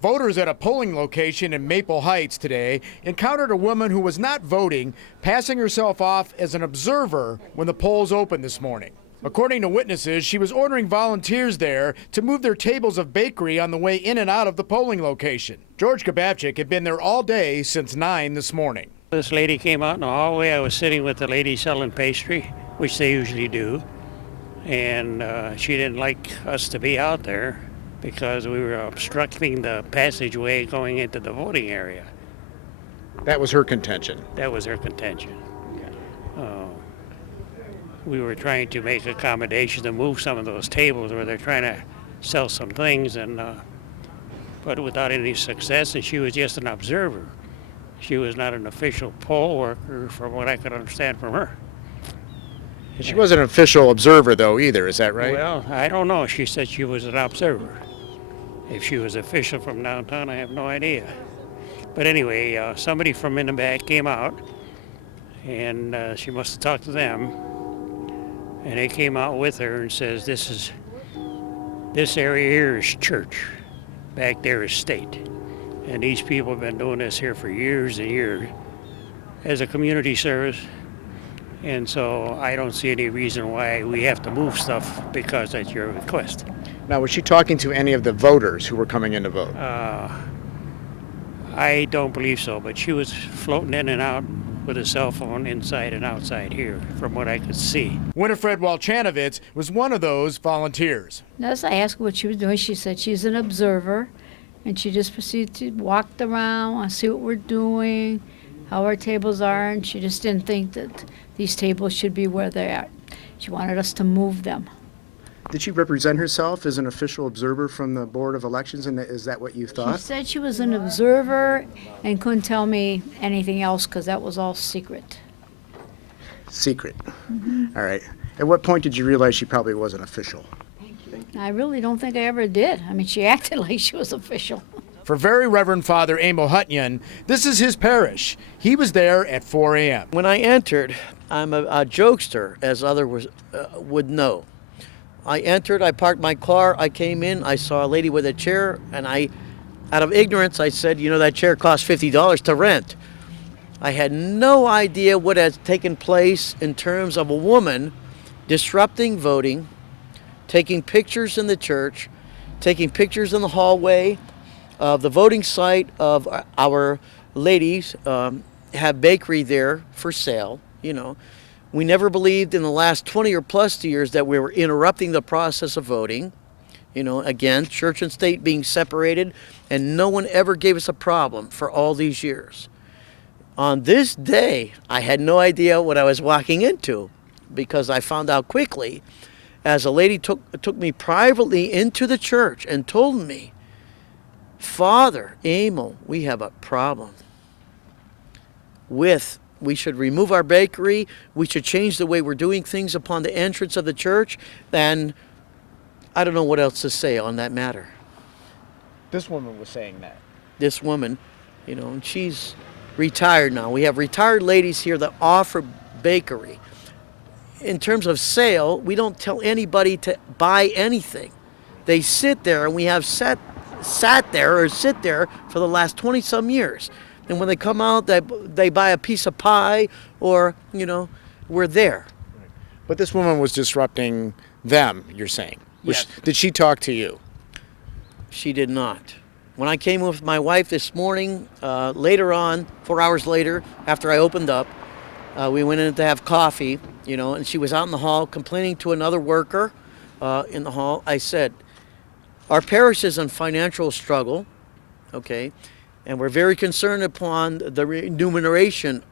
Voters at a polling location in Maple Heights today encountered a woman who was not voting, passing herself off as an observer when the polls opened this morning. According to witnesses, she was ordering volunteers there to move their tables of bakery on the way in and out of the polling location. George Gababchik had been there all day since 9 this morning. This lady came out in the hallway. I was sitting with the lady selling pastry, which they usually do, and she didn't like us to be out there because we were obstructing the passageway going into the voting area. That was her contention. That was her contention. We were trying to make accommodations to move some of those tables where they're trying to sell some things, and but without any success, and she was just an observer. She was not an official poll worker, from what I could understand from her. She wasn't an official observer, though, either. Is that right? Well, I don't know. She said she was an observer. If she was official from downtown, I have no idea. But anyway, somebody from in the back came out, and she must have talked to them. And they came out with her and says, this area here is church. Back there is state. And these people have been doing this here for years and years as a community service. And so I don't see any reason why we have to move stuff because that's your request. Now, was she talking to any of the voters who were coming in to vote? I don't believe so, but she was floating in and out with a cell phone inside and outside here, from what I could see. Winifred Walchanovitz was one of those volunteers. As I asked what she was doing, she said she's an observer, and she just proceeded to walk around and see what we're doing, how our tables are, and she just didn't think that these tables should be where they're at. She wanted us to move them. Did she represent herself as an official observer from the Board of Elections, and is that what you thought? She said she was an observer and couldn't tell me anything else because that was all secret. Secret. Mm-hmm. All right. At what point did you realize she probably wasn't official? I really don't think I ever did. I mean, she acted like she was official. For Very Reverend Father Emil Hutnian, this is his parish. He was there at 4 a.m. When I entered, I'm a jokester, as others would know. I entered, I parked my car, I came in, I saw a lady with a chair, and out of ignorance, I said, you know, that chair costs $50 to rent. I had no idea what had taken place in terms of a woman disrupting voting, taking pictures in the church, taking pictures in the hallway of the voting site of our ladies have bakery there for sale, you know. We never believed in the last 20 or plus years that we were interrupting the process of voting. You know, again, church and state being separated, and no one ever gave us a problem for all these years. On this day, I had no idea what I was walking into, because I found out quickly as a lady took me privately into the church and told me, Father Emil, we have a problem we should remove our bakery, we should change the way we're doing things upon the entrance of the church, and I don't know what else to say on that matter. This woman was saying that. This woman, you know, and she's retired now. We have retired ladies here that offer bakery. In terms of sale, we don't tell anybody to buy anything. They sit there, and we have sat there or sit there for the last 20-some years. And when they come out, they buy a piece of pie, or, you know, we're there. But this woman was disrupting them, you're saying? Yes. Did she talk to you? She did not. When I came with my wife this morning, later on, 4 hours later, after I opened up, we went in to have coffee, you know, and she was out in the hall complaining to another worker in the hall. I said, our parish is in financial struggle, okay? And we're very concerned upon the remuneration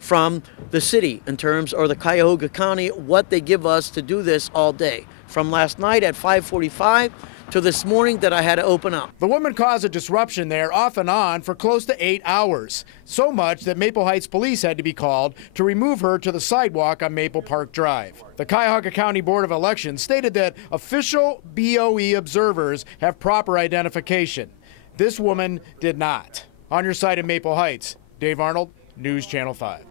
from the city in terms, or the Cuyahoga County, what they give us to do this all day. From last night at 5:45 to this morning that I had to open up. The woman caused a disruption there off and on for close to 8 hours. So much that Maple Heights police had to be called to remove her to the sidewalk on Maple Park Drive. The Cuyahoga County Board of Elections stated that official BOE observers have proper identification. This woman did not. On your side in Maple Heights, Dave Arnold, News Channel 5.